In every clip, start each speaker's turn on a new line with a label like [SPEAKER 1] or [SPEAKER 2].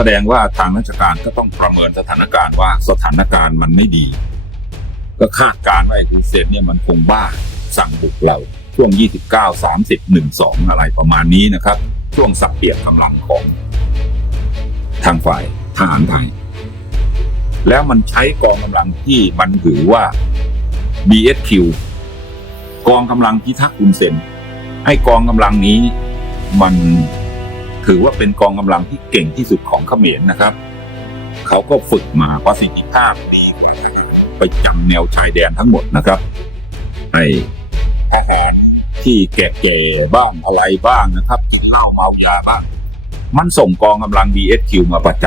[SPEAKER 1] แสดงว่าทางราชการก็ต้องประเมินสถานการณ์ว่าสถานการณ์มันไม่ดี ก็คาดการว่าไอ้คุณเซนเนี่ยมันคงบ้าสั่งบุกเราช่วง 29 30 12 อะไรประมาณนี้นะครับ ช่วงสับเปลี่ยนกำลังของ ทางฝ่ายทหารไทยแล้วมันใช้กองกำลังที่มันถือว่า BSQ กองกำลังพิทักษ์คุณเซนให้กองกำลังนี้มัน ถือว่าเป็นกองกำลังที่เก่งที่สุดของเขมรนะครับ เขาก็ฝึกมาประสิทธิภาพดีกว่าไปจำแนวชายแดนทั้งหมดนะครับไอ้ทหารที่แก่ๆบ้างอะไรบ้างนะครับข้าวเมายาบ้างมันส่งกองกำลัง BSQ มาประจ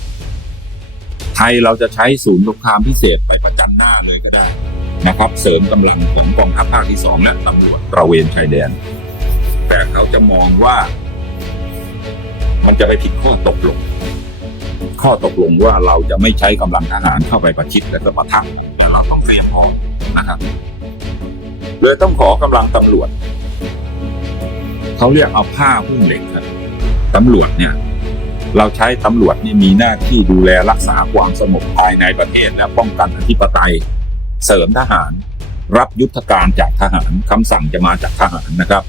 [SPEAKER 1] ำไทยเราจะใช้ศูนย์สงครามพิเศษไปประจันหน้าเลยก็ได้ นะครับ เสริมกำลังของกองทัพภาคที่สองและตำรวจตระเวนชายแดน แต่เขาจะมองว่า มันจะไปผิดข้อตกลง ข้อตกลงว่าเราจะไม่ใช้กำลังทหารเข้าไปประชิดและก็ประทับเราต้องแฝงออกนะครับเลยต้องขอกำลังตำรวจเขาเรียกเอาผ้าหุ้มเหล็กครับตำรวจเนี่ย เราใช้ตำรวจนี่มีหน้าที่ดูแลรักษาความสงบภายในประเทศและป้องกันอธิปไตย เสริมทหาร รับยุทธการจากทหารคำสั่งจะมาจากทหารนะครับ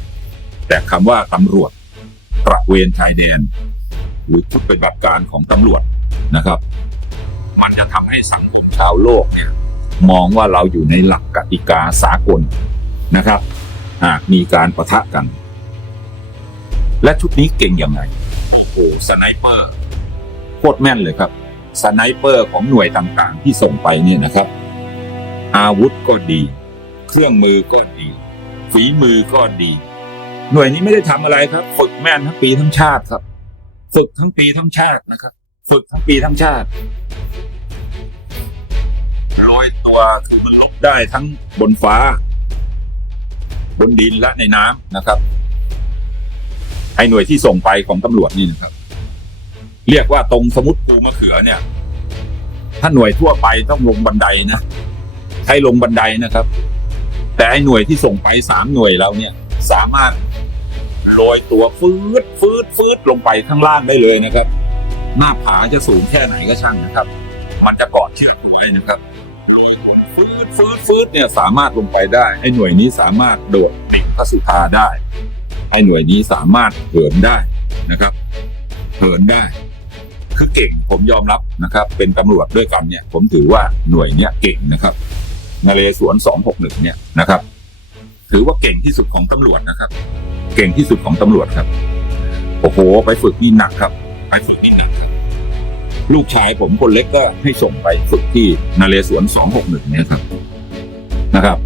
[SPEAKER 1] แต่คำว่าตำรวจ ตระเวนชายแดน หรือชุดปฏิบัติการของตำรวจนะครับ มันจะทำให้สังคมชาวโลกเนี่ยมองว่าเราอยู่ในหลักกติกาสากลนะครับ หากมีการประทะกัน และชุดนี้เก่งยังไงโอ้สไนเปอร์โคตรแม่นเลยครับสไนเปอร์ของหน่วยต่างๆ ที่ส่งไปเนี่ยนะครับ อาวุธก็ดี เครื่องมือก็ดี ฝีมือก็ดี หน่วยนี้ไม่ได้ทำอะไรครับ ฝึกแม่นทั้งปีทั้งชาติครับ ฝึกทั้งปีทั้งชาตินะครับ ฝึกทั้งปีทั้งชาติร้อยตัวคือมันลบได้ทั้งบนฟ้า บนดินและในน้ำนะครับไอหน่วยที่ส่งไปของตำรวจนี่นะครับ เรียกว่าตรงสมุดปูมะเขือเนี่ย ถ้าหน่วยทั่วไปต้องลงบันไดนะใช้ลงบันไดนะครับ แต่ไอ้หน่วยที่ส่งไปสามหน่วยเราเนี่ย สามารถ โรยตัวฟืดฟืดฟืดลงไปข้างล่างได้เลยนะครับ หน้าผาจะสูงแค่ไหนก็ช่างนะครับ มันจะเกาะเชือกหน่วยนะครับฟืดฟืดฟืดเนี่ยสามารถลงไปได้ไอ้หน่วยนี้สามารถโดดติดพระสุธาได้ไอ้หน่วยนี้สามารถเหินได้นะครับเหินได้ คือเก่งผมยอมรับนะครับ เป็นตำรวจด้วยกันเนี่ย ผมถือว่าหน่วยเนี้ยเก่งนะครับนเรศวร261เนี่ยนะครับ ถือว่าเก่งที่สุดของตำรวจนะครับ เก่งที่สุดของตำรวจครับ โอ้โห ไปฝึกนี่หนักครับ ไปฝึกนี่หนักครับ ลูกชายผมคนเล็กก็ให้ส่งไปฝึกที่นาเรศวร261เนี่ยครับ นะครับ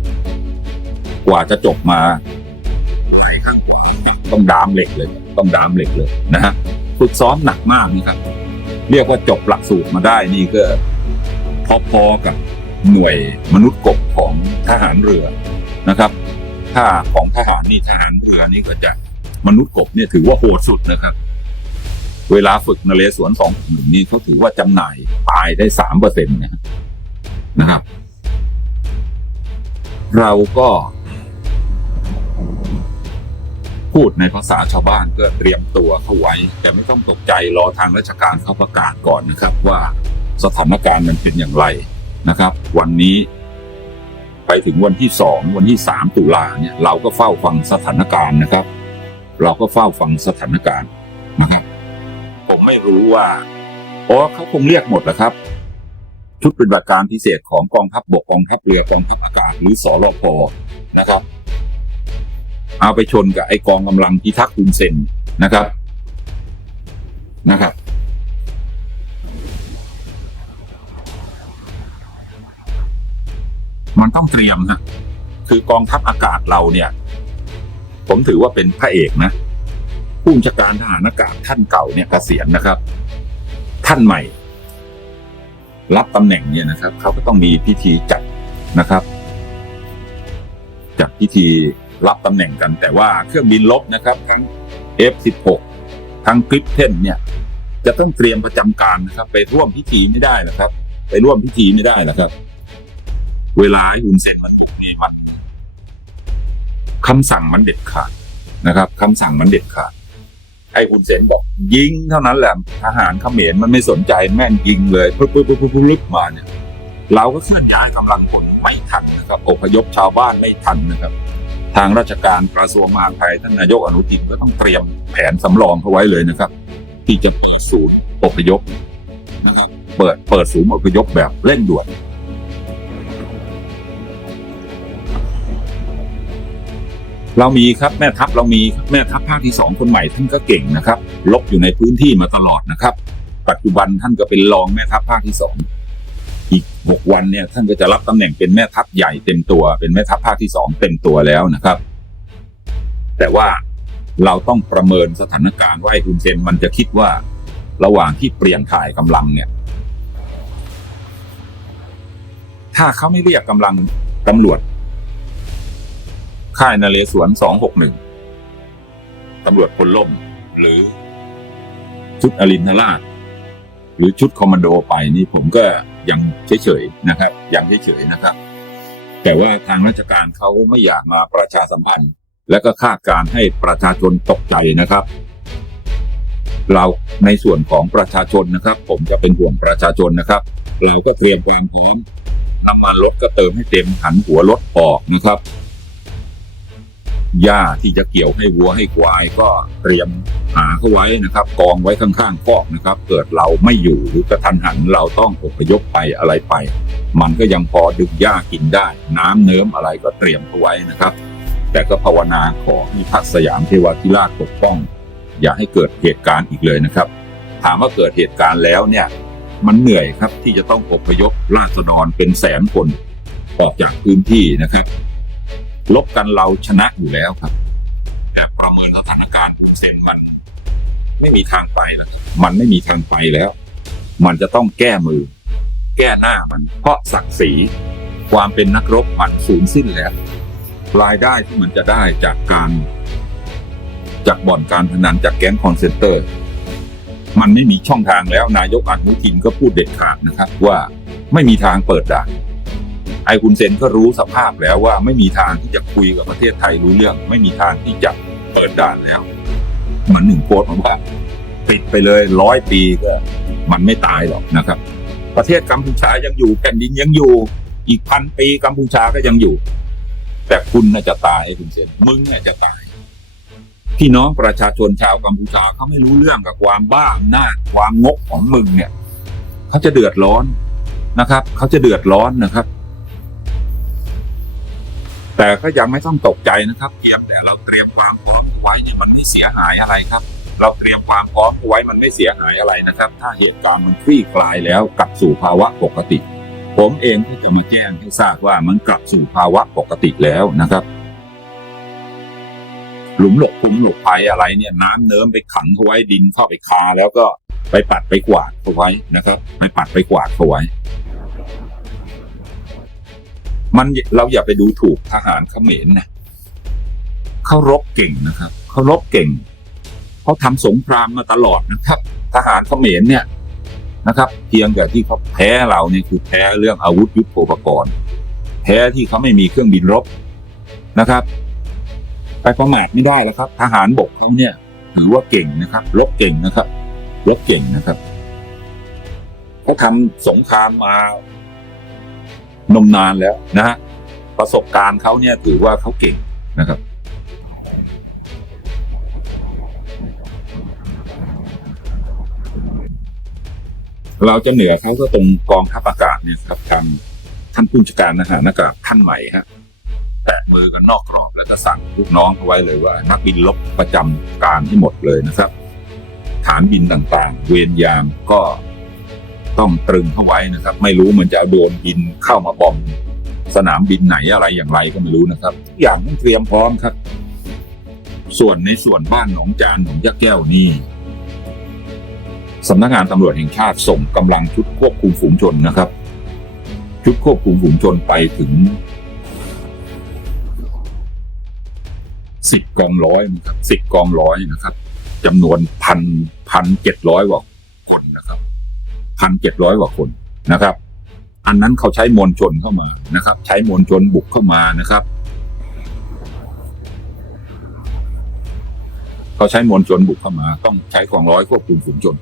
[SPEAKER 1] กว่าจะจบมาต้องดามเหล็กเลย ต้องดามเหล็กเลยนะฮะฝึกซ้อมหนักมากนะครับ เรียกว่าจบหลักสูตรมาได้นี่ก็พอๆกับหน่วยมนุษย์กบของทหารเรือนะครับ ถ้าของทหารนี่ทหารเรือนี่ก็จะมนุษย์กบเนี่ยถือว่าโหดสุดนะครับ เวลาฝึกนเรศวรสองหนึ่งนี่เขาถือว่าจำหน่ายตายได้สามเปอร์เซ็นต์นะครับ เราก็ พูดในภาษาชาวบ้านก็เตรียมตัวเข้าไว้ แต่ไม่ต้องตกใจรอทางราชการเขาประกาศก่อนนะครับ ว่าสถานการณ์มันเป็นอย่างไรนะครับ วันนี้ ไปถึงวันที่สองวันที่สามตุลาเนี่ยเราก็เฝ้าฟังสถานการณ์นะครับ เราก็เฝ้าฟังสถานการณ์นะครับผมไม่รู้ว่าอ๋อเขาคงเรียกหมดแหละครับชุดปฏิบัติการพิเศษของกองทัพบกกองทัพเรือกองทัพอากาศหรือสรพนะครับ เอาไปชนกับไอกองกำลังพิทักษ์คุนเซนนะครับนะครับ มันต้องเตรียมฮะคือกองทัพอากาศเราเนี่ย ผมถือว่าเป็นพระเอกนะผู้บัญชาการทหารอากาศท่านเก่าเนี่ยเกษียณนะครับ ท่านใหม่ รับตำแหน่งเนี่ยนะครับเขาก็ต้องมีพิธีจัดนะครับ จัดพิธีรับตำแหน่งกัน แต่ว่าเครื่องบินลบนะครับทั้ง F16 ทั้งกริปเทนเนี่ย จะต้องเตรียมประจำการนะครับ ไปร่วมพิธีไม่ได้นะครับ ไปร่วมพิธีไม่ได้นะครับ เวลาให้คุณเสร็จมันนี่มันคำสั่งมันเด็ดขาดนะครับคำสั่งมันเด็ดขาดไอ้คุณเซนบอกยิงเท่านั้นแหละทหารเขมรมันไม่สนใจแม่งยิงเลยปุ๊บปุ๊บปุ๊บปุ๊บปุ๊บมาเนี่ย เราก็เคลื่อนย้ายกำลังผลไม่ทันนะครับอพยพชาวบ้านไม่ทันนะครับ ทางราชการกระทรวงมหาดไทยท่านนายกอนุทินก็ต้องเตรียมแผนสำรองเขาไว้เลยนะครับ ที่จะเปิดศูนย์อพยพนะครับ เปิดเปิดศูนย์อพยพแบบเร่งด่วน เรามีครับแม่ทัพเรามีแม่ทัพภาคที่สองคนใหม่ท่านก็เก่งนะครับลบอยู่ในพื้นที่มาตลอดนะครับ ปัจจุบันท่านก็เป็นรองแม่ทัพภาคที่สองอีกหกวันเนี่ยท่านก็จะรับตำแหน่งเป็นแม่ทัพใหญ่เต็มตัวเป็นแม่ทัพภาคที่สองเต็มตัวแล้วนะครับ แต่ว่าเราต้องประเมินสถานการณ์ว่าไอ้คุณเซนมันจะคิดว่า ระหว่างที่เปลี่ยนถ่ายกำลังเนี่ย ถ้าเขาไม่เรียกกำลังตำรวจ ค่ายนเรศวร261ตำรวจพลล่ม หรือ ชุดอรินทราช หรือชุดคอมมานโดไปนี่ผมก็ยังเฉยๆนะครับยังเฉยๆนะครับ แต่ว่าทางราชการเขาไม่อยากมาประชาสัมพันธ์ และก็คาดการให้ประชาชนตกใจนะครับ เราในส่วนของประชาชนนะครับ ผมจะเป็นห่วงประชาชนนะครับเราก็เตรียมความพร้อมน้ำมันรถก็เติมให้เต็มหันหัวรถออกนะครับ หญ้าที่จะเกี่ยวให้วัวให้ควายก็เตรียมหาเข้าไว้นะครับ กองไว้ข้างๆคอกนะครับ เกิดเราไม่อยู่หรือกระทันหันเราต้องอพยพไปอะไรไป มันก็ยังพอดึงหญ้ากินได้ น้ำเนิ้มอะไรก็เตรียมเข้าไว้นะครับ แต่ก็ภาวนาขอให้พระสยามเทวาธิราชปกป้อง อย่าให้เกิดเหตุการณ์อีกเลยนะครับ ถามว่าเกิดเหตุการณ์แล้วเนี่ยมันเหนื่อยครับที่จะต้องอพยพราษฎรเป็นแสนคนออกจากพื้นที่นะครับ ลบกันเราชนะอยู่แล้วครับแต่ประเมินสถานการณ์เส้นมัน ไม่มีทางไปแล้วมันไม่มีทางไปแล้ว มันจะต้องแก้มือ แก้หน้ามัน เพราะศักดิ์ศรีความเป็นนักรบมันสูญสิ้นแล้วรายได้ที่มันจะได้จากการ จากบ่อนการพนันจากแก๊งคอนเซนเตอร์ มันไม่มีช่องทางแล้วนายกอนุทินก็พูดเด็ดขาดนะครับ ว่าไม่มีทางเปิดด่าน ไอ้คุณเซนก็รู้สภาพแล้วว่าไม่มีทางที่จะคุยกับประเทศไทยรู้เรื่อง ไม่มีทางที่จะเปิดด่านแล้วเหมือนหนึ่งโพสต์ผมว่าปิดไปเลยร้อยปีก็มันไม่ตายหรอกนะครับ ประเทศกัมพูชายังอยู่แผ่นดินยังอยู่ อีกพันปีกัมพูชาก็ยังอยู่ แต่คุณน่าจะตายไอคุณเซนมึงเนี่ยจะตาย พี่น้องประชาชนชาวกัมพูชาเขาไม่รู้เรื่องกับความบ้าอำนาจความงกของมึงเนี่ยเขาจะเดือดร้อนนะครับเขาจะเดือดร้อนนะครับ แต่ก็ยังไม่ต้องตกใจนะครับเพียงแต่เราเตรียมความพร้อมไว้เนี่ยมันไม่เสียหายอะไรครับ เราเตรียมความพร้อมไว้มันไม่เสียหายอะไรนะครับ ถ้าเหตุการณ์มันคลี่คลายแล้วกลับสู่ภาวะปกติ ผมเองที่จะมาแจ้งให้ทราบว่ามันกลับสู่ภาวะปกติแล้วนะครับหลุมหลบคุมหลบภัยอะไรเนี่ยน้ำเนิ้มไปขังเขาไว้ดินเข้าไปคาแล้วก็ไปปัดไปกวาดเขาไว้นะครับไปปัดไปกวาดเขาไว้ มันเราอย่าไปดูถูกทหารเขมรนะเขารบเก่งนะครับเขารบเก่งเขาทำสงครามมาตลอดนะครับ ทหารเขมรเนี่ยนะครับ เพียงแต่ที่เขาแพ้เราเนี่ยคือแพ้เรื่องอาวุธยุทโธปกรณ์แพ้ที่เขาไม่มีเครื่องบินรบนะครับ ไปประมาทไม่ได้แล้วครับ ทหารบกเขาเนี่ยถือว่าเก่งนะครับรบเก่งนะครับรบเก่งนะครับเขาทำสงครามมา นมนานแล้วนะฮะประสบการณ์เขาเนี่ยถือว่าเขาเก่งนะครับเราจะเหนือเขาก็ตรงกองทัพอากาศเนี่ยครับทางท่านผู้จัดการทหารอากาศท่านใหม่ฮะแตะมือกันนอกกรอบแล้วก็สั่งลูกน้องเขาไว้เลยว่า นักบินลบประจำการให้หมดเลยนะครับ ฐานบินต่างๆ เวรยามก็ ต้องตรึงเข้าไว้นะครับ ไม่รู้มันจะโดนบินเข้ามาบอมสนามบินไหนอะไรอย่างไรก็ไม่รู้นะครับทุกอย่างต้องเตรียมพร้อมครับ ส่วนในส่วนบ้านหนองจานหนองยะแก้วนี่สำนักงานตำรวจแห่งชาติส่งกำลังชุดควบคุมฝูงชนนะครับ ชุดควบคุมฝูงชนไปถึงสิบกองร้อยนะครับสิบกองร้อยนะครับจำนวนพันพันเจ็ดร้อยกว่าคนนะครับ พันเจ็ดร้อยกว่าคนนะครับ อันนั้นเขาใช้มวลชนเข้ามานะครับ ใช้มวลชนบุกเข้ามานะครับเขาใช้มวลชนบุกเข้ามา ต้องใช้กองร้อยควบคุมฝูงชน